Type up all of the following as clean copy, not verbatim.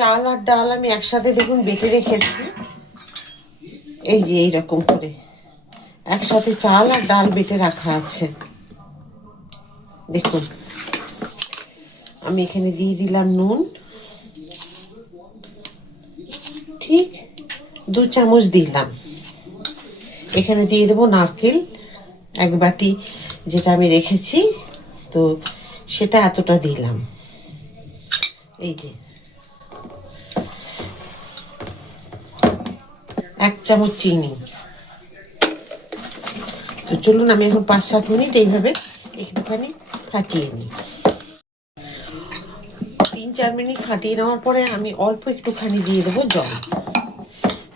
চাল আর ডাল আমি একসাথে দেখুন বেটে রেখেছি, এই যে এইরকম করে একসাথে চাল আর ডাল বেটে রাখা আছে। দেখুন আমি এখানে দিয়ে দিলাম নুন, ঠিক 2 চামচ দিলাম। এখানে দিয়ে দেবো নারকেল, 1 বাটি যেটা আমি রেখেছি, তো সেটা এতটা দিলাম। এই যে 1 চামচ চিনি। তো চলুন আমি এখন 5-7 মিনিট এইভাবে একটুখানি ফাটিয়ে নিই। 3-4 মিনিট ফাটিয়ে নেওয়ার পরে আমি অল্প একটুখানি দিয়ে দেবো জল,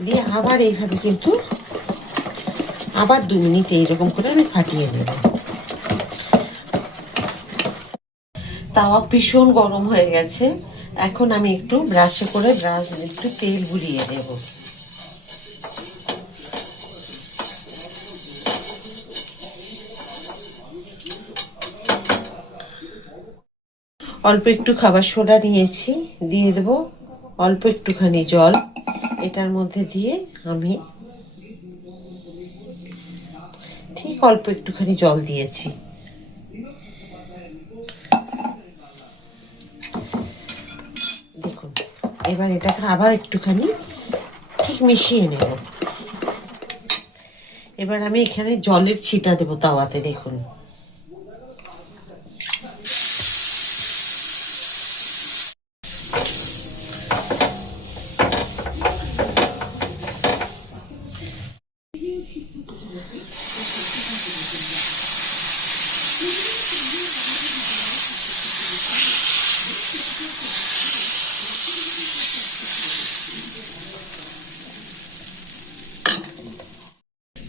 দিয়ে আবার এইভাবে কিন্তু আবার 2 মিনিট এইরকম করে আমি ফাটিয়ে নেব। তাওয়া ভীষণ গরম হয়ে গেছে, এখন আমি একটু ব্রাশে করে একটু তেল বুলিয়ে নেব। অল্প একটু খাবার সোডা নিয়েছি, দিয়ে দেব অল্প একটুখানি জল। এটার মধ্যে দিয়ে আমি ঠিক অল্প একটুখানি জল দিয়েছি। দেখুন এবার এটাকে আবার একটুখানি ঠিক মিশিয়ে নেব। এবার আমি এখানে জলের ছিটা দেব তাওয়াতে। দেখুন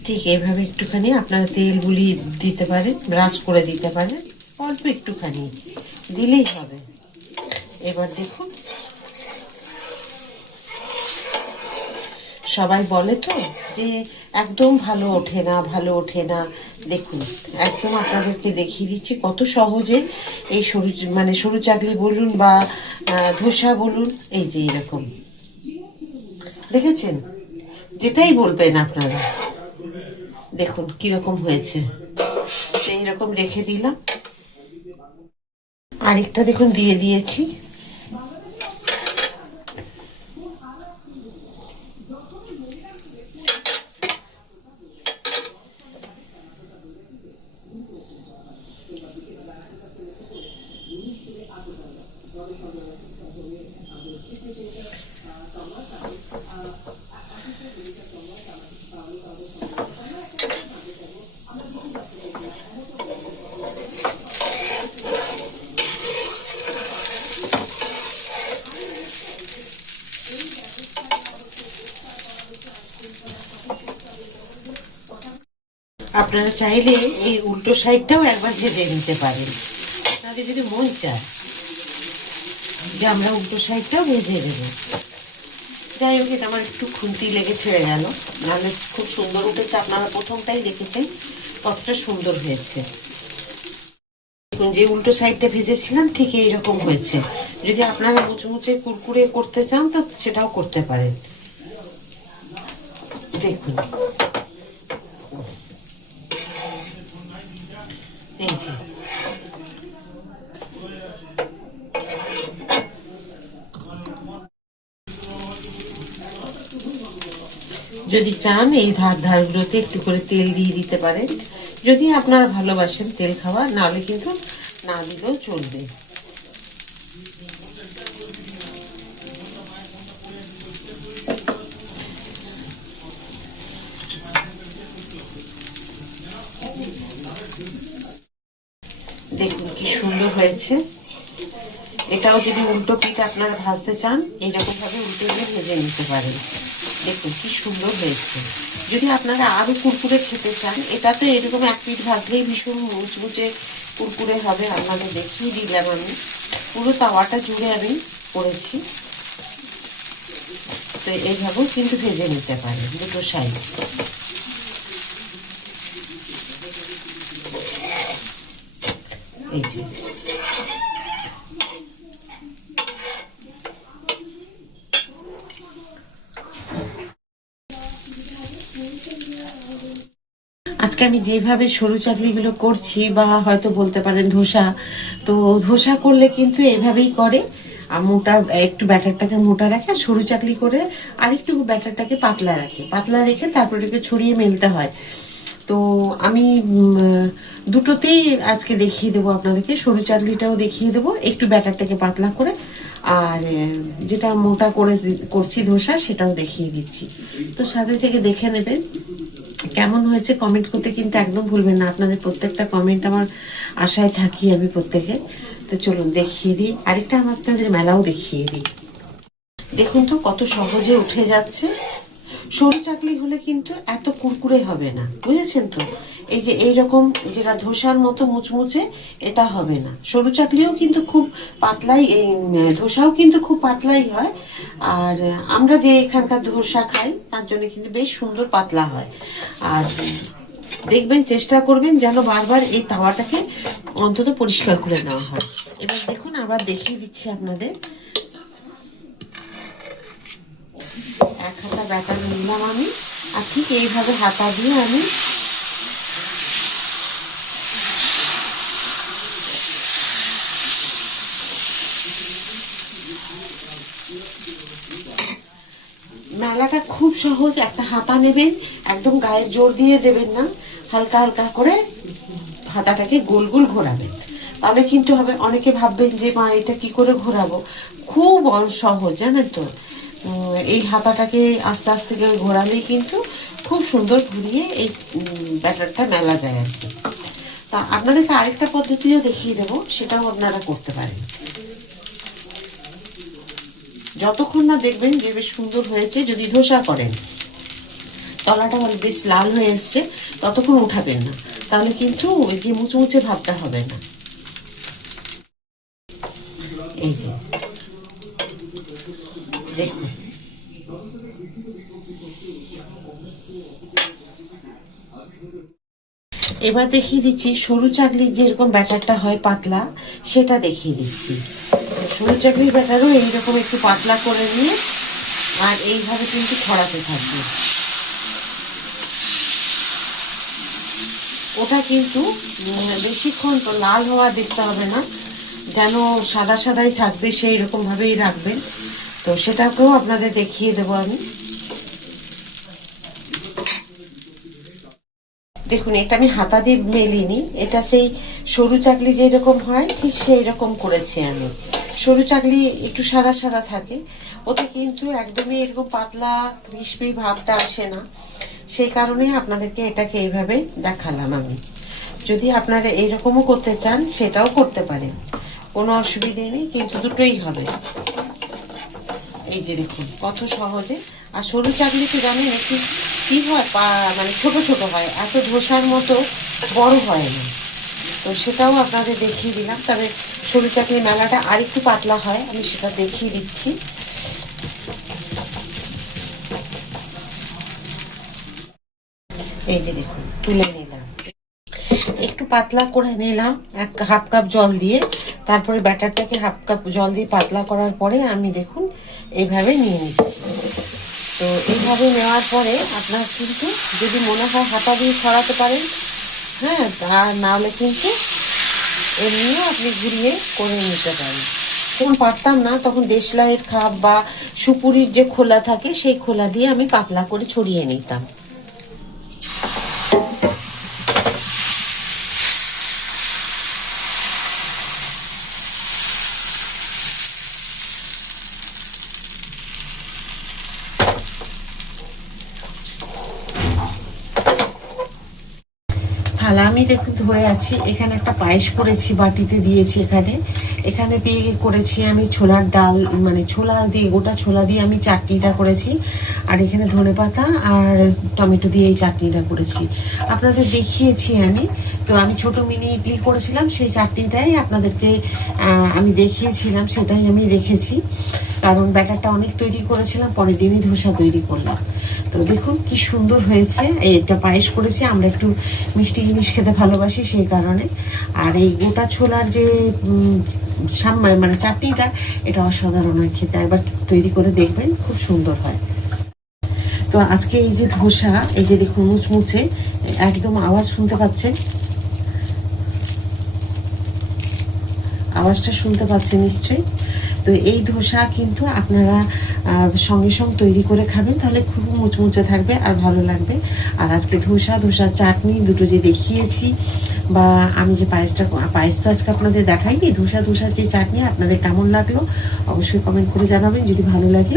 ঠিক এইভাবে একটুখানি আপনারা তেল বুলিয়ে দিতে পারেন, ব্রাশ করে দিতে পারেন, অল্প একটুখানি দিলেই হবে। এবার দেখুন সবাই বলে তো যে একদম ভালো ওঠে না, ভালো ওঠে না। দেখুন একদম আপনাদেরকে দেখিয়ে দিচ্ছি কত সহজে এই সরু চাকলি বলুন বা ধোসা বলুন, এই যে এরকম দেখেছেন, যেটাই বলবেন আপনারা। দেখুন কিরকম হয়েছে, এইরকম রেখে দিলাম। আরেকটা দেখুন দিয়ে দিয়েছি। আপনারা চাইলে এই উল্টো সাইডটাও একবার ভেজে নিতে পারেন, আপনাদের যদি মন চায় যে আমরা উল্টো সাইডটাও ভেজে দেব। যাই হোক এটা আমার একটু খুন্তি লেগে ছেড়ে গেল, নাহলে খুব সুন্দর উঠেছে। আপনারা প্রথমটাই দেখেছেন কতটা সুন্দর হয়েছে। দেখুন যে উল্টো সাইডটা ভেজেছিলাম ঠিক এইরকম হয়েছে। যদি আপনারা মুচমুচে কুরকুরে করতে চান তো সেটাও করতে পারেন। দেখুন এই যে যদি চান এই ধারগুলোতে একটু করে তেল দিয়ে দিতে পারেন, যদি আপনারা ভালোবাসেন তেল খাওয়া, নাহলে কিন্তু না দিলেও চলবে। দেখুন কি সুন্দর হয়েছে। এটাও যদি উল্টো পিঠ আপনারা ভাজতে চান এইরকম ভাবে উল্টে দিয়ে ভেজে নিতে পারেন। দেখুন কি সুন্দর হয়েছে। যদি আপনারা আরো কুরকুরে খেতে চান, এটাতে এরকম 1 পিঠ ভাজলেই ভীষণ মুচমুচে কুরকুরে হবে। আপনাদের দেখিয়ে দিলাম, আমি পুরো তাওয়াটা জুড়ে আমি করেছি। তো এইভাবেও কিন্তু ভেজে নিতে পারেন দুটো সাইড। এই যে আজকে আমি যেভাবে সরু চাকলিগুলো করছি, বা হয়তো বলতে পারেন ধোসা, তো ধোসা করলে কিন্তু এভাবেই করে। আর মোটা একটু ব্যাটারটাকে মোটা রাখে, সরু চাকলি করে আর একটু ব্যাটারটাকে পাতলা রাখে, পাতলা রেখে তারপর এটাকে ছড়িয়ে মেলতে হয়। তো আমি দুটোতেই আজকে দেখিয়ে দেবো আপনাদেরকে, সরু চাকলিটাও দেখিয়ে দেবো একটু ব্যাটারটাকে পাতলা করে, আর যেটা মোটা করে করছি ধোসা সেটাও দেখিয়ে দিচ্ছি। তো সাথে থেকে দেখে নেবেন কেমন হয়েছে, কমেন্ট করতে কিন্তু একদম ভুলবেন না। আপনাদের প্রত্যেকটা কমেন্ট আমার আশায় থাকি আমি প্রত্যেকে। তো চলুন দেখিয়ে দিই, আরেকটা আমার আপনাদের মেলাও দেখিয়ে দিই। দেখুন তো কত সহজে উঠে যাচ্ছে। সরু চাকলি হলে কিন্তু এত কুরকুরে হবে না, বুঝেছেন তো? এই যে এইরকম যেটা ধোসার মতো মুচমুচে, এটা হবে না। সরু চাকলিও কিন্তু খুব পাতলাই, এই ধোসাও কিন্তু খুব পাতলাই হয়। আর আমরা যে এখানকার ধোসা খাই তার জন্য কিন্তু বেশ সুন্দর পাতলা হয়। আর দেখবেন, চেষ্টা করবেন যেন বারবার এই তাওয়াটাকে অন্তত পরিষ্কার করে নেওয়া হয়। এবার দেখুন, আবার দেখিয়ে দিচ্ছি আপনাদের। এক হাতা ব্যাটার নিলাম আমি, আর ঠিক এইভাবে হাতা দিয়ে আমি মেলাটা খুব সহজ। একটা হাতা নেবেন, একদম গায়ে জোর দিয়ে দেবেন না, হালকা হালকা করে হাতাটাকে গোল গোল ঘোরাবেন, তাহলে কিন্তু হবে। অনেকে ভাববেন যে মা এটা কি করে ঘোরাবো, খুব সহজ জানেন তো। এই হাতাটাকে আস্তে আস্তে করে ঘোরালেই কিন্তু খুব সুন্দর ঘুরিয়ে এই ব্যাটারটা মেলা যায় আর কি। তা আপনাদেরকে আরেকটা পদ্ধতিও দেখিয়ে দেবো, সেটাও আপনারা করতে পারেন। যতক্ষণ না দেখবেন যে বেশ সুন্দর হয়েছে, যদি ধোসা করেন তলাটা বেশ লাল হয়ে এসছে, ততক্ষণ উঠাবেন না, তাহলে কিন্তু ওই যে মুচমুচে ভাবটা হবে না। এই যে দেখুন, এবার দেখিয়ে দিচ্ছি সরু চাকলির যেরকম ব্যাটারটা হয় পাতলা, সেটা দেখিয়ে দিচ্ছি। সরু চাকলির ব্যাটারও এইরকম একটু পাতলা করে নিয়ে আর এইভাবে কিন্তু ছড়াতে থাকবে। ওটা কিন্তু বেশিক্ষণ তো লাল হওয়া দেখতে হবে না, যেন সাদা সাদাই থাকবে, সেই রকম ভাবেই রাখবেন। তো সেটাকেও আপনাদের দেখিয়ে দেবো আমি। দেখুন, এটা আমি হাতা দিয়ে মেলিনি, এটা সেই সরু চাকলি যেরকম হয় ঠিক সেই রকম করেছি আমি। সরু চাকলি একটু সাদা সাদা থাকে, ওতে কিন্তু একদমই এরকম পাতলা ক্রিসপি ভাবটা আসে না, সেই কারণে আপনাদেরকে এটাকে এইভাবে দেখালাম আমি। যদি আপনারা এইরকমও করতে চান সেটাও করতে পারেন, কোনো অসুবিধে নেই, কিন্তু দুটোই হবে। এই যে দেখুন কত সহজে। আর সরু চাকলিতে জানেন একটু কি হয়, মানে ছোট ছোট হয়, এত ধোসার মতো বড় হয় না। তো সেটাও আপনাদের দেখিয়ে দিলাম। তবে সরু চাকলি মেলাটা আর একটু পাতলা হয়, আমি সেটা দেখিয়ে দিচ্ছি। এই যে দেখুন, তুলে নিলাম, একটু পাতলা করে নিলাম হাফ কাপ জল দিয়ে, তারপরে ব্যাটারটাকে হাফ কাপ জল দিয়ে পাতলা করার পরে আমি দেখুন এইভাবে নিয়ে নিচ্ছি। তো এইভাবে নেওয়ার পরে আপনার কিন্তু যদি মনে হয় হাতা দিয়ে ছড়াতে পারেন, হ্যাঁ, আর নাহলে কিন্তু এমনিও আপনি ঘুরিয়ে করে নিতে পারেন। যখন পারতাম না তখন দেশলাইয়ের খাপ বা সুপুরির যে খোলা থাকে সেই খোলা দিয়ে আমি পাতলা করে ছড়িয়ে নিতাম। থালা আমি দেখুন ধরে আছি, এখানে একটা পায়েস করেছি, বাটিতে দিয়েছি, এখানে এখানে দিয়ে করেছি আমি ছোলার ডাল, মানে ছোলা দিয়ে, গোটা ছোলা দিয়ে আমি চাটনিটা করেছি। আর এখানে ধনেপাতা আর টমেটো দিয়ে এই চাটনিটা করেছি, আপনাদের দেখিয়েছি আমি। তো আমি ছোট মিনি ইডলি করেছিলাম, সেই চাটনিটাই আপনাদেরকে আমি দেখিয়েছিলাম, সেটাই আমি রেখেছি, কারণ ব্যাটারটা অনেক তৈরি করেছিলাম, পরের দিনই ধোসা তৈরি করলাম। তো দেখুন কি সুন্দর হয়েছে। এটা পায়েস করেছি, আমরা একটু মিষ্টি জিনিস খেতে ভালোবাসি সেই কারণে। আর এই গোটা ছোলার যে মানে চাটনিটা, এটা অসাধারণ হয় খেতে, একবার তৈরি করে দেখবেন, খুব সুন্দর হয়। তো আজকে এই যে ধোসা, এই যে দেখুন মুচমুচে, একদম আওয়াজ শুনতে পাচ্ছেন, আওয়াজটা শুনতে পাচ্ছেন নিশ্চয়ই। তো এই ধোসা কিন্তু আপনারা সঙ্গে সঙ্গে তৈরি করে খাবেন, তাহলে খুব মুচমুচে থাকবে আর ভালো লাগবে। আর আজকে ধোসার চাটনি দুটো যে দেখিয়েছি, বা আমি যে পায়েস তো আজকে আপনাদের দেখাইনি, ধোসার যে চাটনি আপনাদের কেমন লাগলো অবশ্যই কমেন্ট করে জানাবেন। যদি ভালো লাগে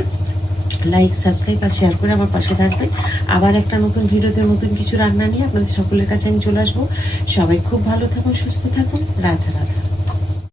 লাইক, সাবস্ক্রাইব আর শেয়ার করে আমার পাশে থাকবেন। আবার একটা নতুন ভিডিওতে নতুন কিছু রান্না নিয়ে আপনাদের সকলের কাছে আমি চলে আসবো। সবাই খুব ভালো থাকুন, সুস্থ থাকুন। রাধা রাধা।